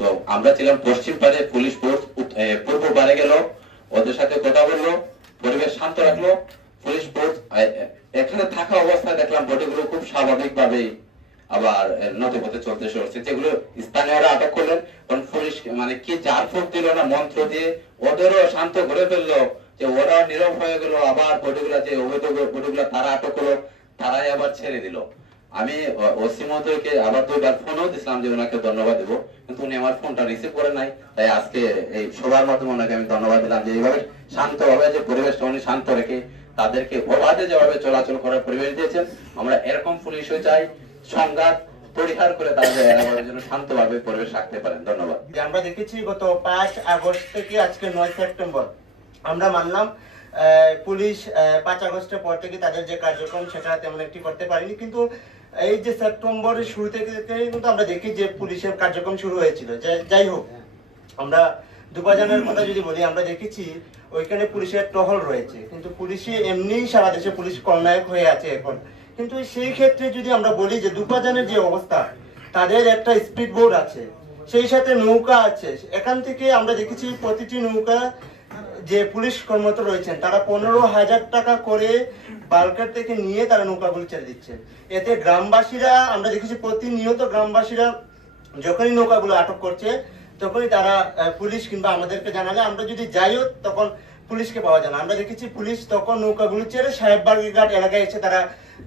তো আমরা ছিলাম পশ্চিম পারে, পুলিশ ফোর্স পূর্ব পারে গেল, ওদের সাথে কথা বললো, পরিবেশ শান্ত রাখলো। পুলিশ ফোর্স এখানে থাকা অবস্থায় দেখলাম বডিগুলো খুব স্বাভাবিকভাবে আবার নদীপথে চলতে শুরু হচ্ছে, যেগুলো স্থানীয়রা আটক করলেন। কারণ পুলিশ মানে কি যার ফুট দিল না মন্ত্র দিয়ে ওদেরও শান্ত করে ফেললো, যে ওরা নীরব হয়ে গেল। আবার বডিগুলা যে অবৈধ বডিগুলা তারা আটক করলো, তারাই আবার ছেড়ে দিল। আমি ওসি মহোদয়কে আবার 2বার ফোনও দিছিলাম যে ওনাকে ধন্যবাদ দেবো, কিন্তু উনি আমার ফোনটা রিসিভ করে নাই। তাই আজকে এই সবার মাধ্যমে ওনাকে আমি ধন্যবাদ দিলাম যে এইভাবে শান্তভাবে যে পরিবেশটা উনি শান্ত রেখে তাদেরকে অবাধে যেভাবে চলাচল করার পরিবেশ দিয়েছেন। আমরা এরকম পুলিশও চাই, সংঘাত পরিহার করে তাদের জন্য শান্তভাবে পরিবেশ রাখতে পারেন। ধন্যবাদ। আমরা দেখেছি গত 5 আগস্ট থেকে আজকে 9 সেপ্টেম্বর আমরা মানলাম পুলিশ 5 আগস্টের পর থেকে তাদের যে কার্যক্রম সেটা তেমন একটি করতে পারেনি, কিন্তু এই যে সেপ্টেম্বরের শুরু থেকে কিন্তু আমরা দেখি যে পুলিশের কার্যক্রম শুরু হয়েছিল। যাই হোক, আমরা দুবাজানের কথা যদি বলি, আমরা দেখেছি ওইখানে পুলিশের টহল রয়েছে, কিন্তু পুলিশে এমনিই সারা দেশে পুলিশ কর্ণায়ক হয়ে আছে এখন। কিন্তু সেই ক্ষেত্রে যদি আমরা বলি যে দুবাজানের যে অবস্থা, তাদের একটা স্পিড বোট আছে, সেই সাথে নৌকা আছে। এখান থেকে আমরা দেখেছি প্রতিটি নৌকা যে পুলিশ কর্মরত রয়েছেন তারা 15,000 টাকা করে বালকার থেকে নিয়ে তারা নৌকাগুলো ছেড়ে দিচ্ছেন। এতে গ্রামবাসীরা আমরা দেখেছি প্রতিনিয়ত গ্রামবাসীরা যখনই নৌকাগুলো আটক করছে তখনই তারা পুলিশ কিংবা আমাদেরকে জানালে আমরা যদি যাইও তখন পুলিশকে পাওয়া যায় না। আমরা দেখেছি পুলিশ তখন নৌকাগুলো ছেড়ে সাহেববাড়ি ঘাট এলাকায় এসে তারা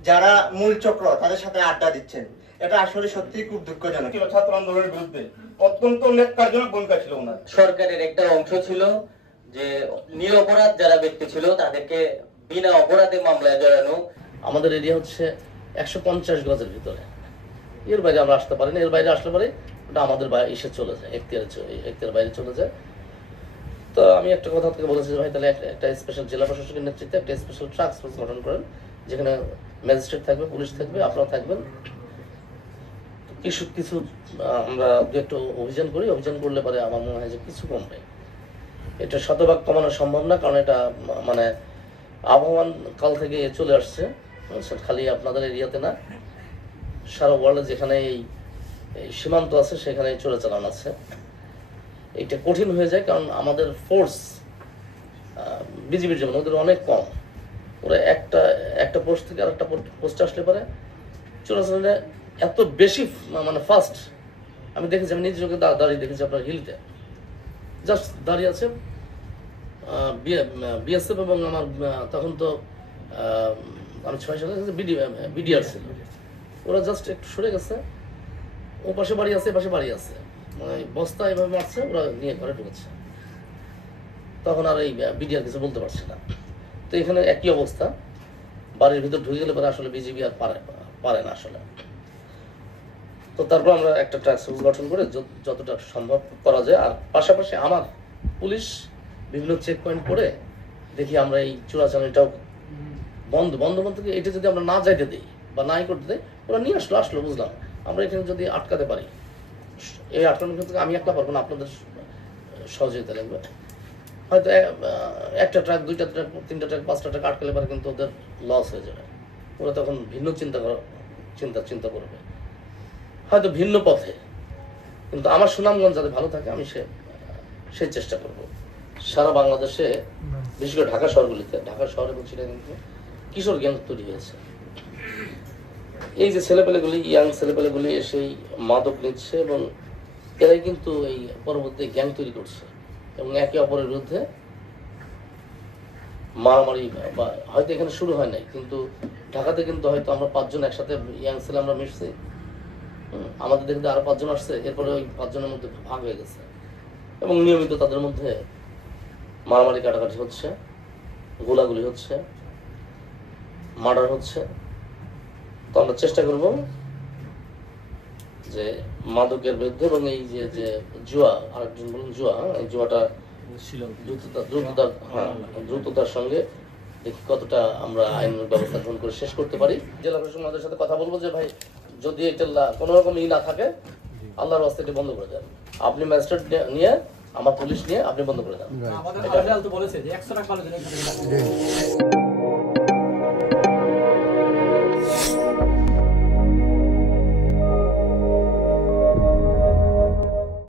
যারা মূল চক্র তাদের সাথে আড্ডা দিচ্ছেন। এটা আসলে সত্যিই খুব দুঃখজনক। ছাত্র আন্দোলনের বিরুদ্ধে অত্যন্ত ন্যাক্কারজনক ভূমিকা ছিল ওনার। সরকারের একটা অংশ ছিল যে নিরপরাধ যারা ব্যক্তি ছিল তাদেরকে বিনা অপরাধে মামলায় জড়ানো। আমাদের এরিয়া হচ্ছে 150 গজের ভিতরে, এর বাইরে আমরা আসতে পারি না। এর বাইরে আসলে পারে ওটা আমাদের বাইরে এসে চলে যায়, এখতিয়ারের বাইরে চলে যায়। তো আমি একটা কথা থেকে বলেছি যে ভাই তাহলে একটা স্পেশাল জেলা প্রশাসকের নেতৃত্বে একটা স্পেশাল টাস্ক ফোর্স গঠন করেন, যেখানে ম্যাজিস্ট্রেট থাকবে, পুলিশ থাকবে, আপনারা থাকবেন। কিছু আমরা একটু অভিযান করি, অভিযান করলে পরে আমার মনে হয় যে কিছু কমবে। এটা শতভাগ কমানো সম্ভব না, কারণ এটা মানে আবহমান কাল থেকে চলে আসছে, খালি আপনাদের এরিয়াতে না, সারা ওয়ার্ল্ডে যেখানে এই সীমান্ত আছে সেখানে চলে চালান আছে। এটা কঠিন হয়ে যায়, কারণ আমাদের ফোর্স বিজিবির যেমন ওদের অনেক কম। ওরা একটা পোস্ট থেকে আর একটা পোস্টে আসলে পরে চলাচলে এত বেশি মানে ফাস্ট। আমি দেখেছি, আমি নিজে চোখে দাঁড়িয়ে দেখেছি আপনার হিলতে জাস্ট দাঁড়িয়ে আছে বিএসএফ এবং আমার তখন তো আমি 6 সালে বিডিআর ছিল। ওরা জাস্ট একটু সরে গেছে, ও পাশে বাড়ি আছে, পাশে বাড়ি আছে, মানে বস্তা এভাবে মারছে, ওরা নিয়ে ঘরে ঢুকেছে। তখন আর এই বিডিআর কিছু বলতে পারছে না। তো এখানে একই অবস্থা, বাড়ির ভিতর ঢুকে গেলে পরে আসলে বিজিবি আর পারে না আসলে। তো তারপর আমরা একটা টাস্ক ফোর্স গঠন করে যতটা সম্ভব করা যায়। আর পাশাপাশি আমার পুলিশ বিভিন্ন চেক পয়েন্ট করে দেখি আমরা এই চোরাচালানিটাও বন্ধ থেকে এটা যদি আমরা না যাইতে দিই বা নাই করতে দিই, ওরা নিয়ে আসলো বুঝলাম। আমরা এখানে যদি আটকাতে পারি, এই আটকানোর ক্ষেত্রে আমি একলা পারবো না, আপনাদের সহযোগিতা লাগবে। হয়তো একটা ট্রাক, 2টা ট্রাক, 3টা ট্রাক, 5টা ট্রাক আটকালে পারে, কিন্তু ওদের লস হয়ে যাবে। ওরা তখন ভিন্ন চিন্তা করবে, হয়তো ভিন্ন পথে। কিন্তু আমার সুনামগঞ্জ যাতে ভালো থাকে আমি সেই চেষ্টা করব। সারা বাংলাদেশে বিশেষ করে ঢাকা শহরগুলিতে, ঢাকা শহরে বলছি না, কিন্তু কিশোর গ্যাং তৈরি হয়েছে। এই যে ছেলেপেলেগুলি, ইয়াং ছেলেপেলেগুলি এসেই মাদক নিচ্ছে এবং এরাই কিন্তু এই পরবর্তী গ্যাং তৈরি করছে এবং একে অপরের বিরুদ্ধে মারামারি। বা হয়তো এখানে শুরু হয় নাই, কিন্তু ঢাকাতে কিন্তু হয়তো আমরা 5 জন একসাথে ইয়াং ছেলে আমরা মিশছি, আমাদের দেখতে আরো 5 জন আসছে, এরপরে ওই 5 জনের মধ্যে ভাগ হয়ে গেছে এবং নিয়মিত তাদের মধ্যে মারামারি কাটাকাটি হচ্ছে, গোলাগুলি হচ্ছে, মার্ডার হচ্ছে। তো আমরা চেষ্টা করব যে মাদকের বিরুদ্ধে এবং এই যে জুয়া, আরেকজন বলুন জুয়া, এই জুয়াটা দ্রুততার সঙ্গে দেখি কতটা আমরা আইন ব্যবস্থা গ্রহণ করে শেষ করতে পারি। জেলা প্রশাসনের সাথে কথা বলবো যে ভাই যদি এটা কোনো রকম না থাকে, আল্লাহর রাস্তা এটা বন্ধ করে দেন। আপনি ম্যাজিস্ট্রেট নিয়ে, আমার পুলিশ নিয়ে আপনি বন্ধ করে দেন।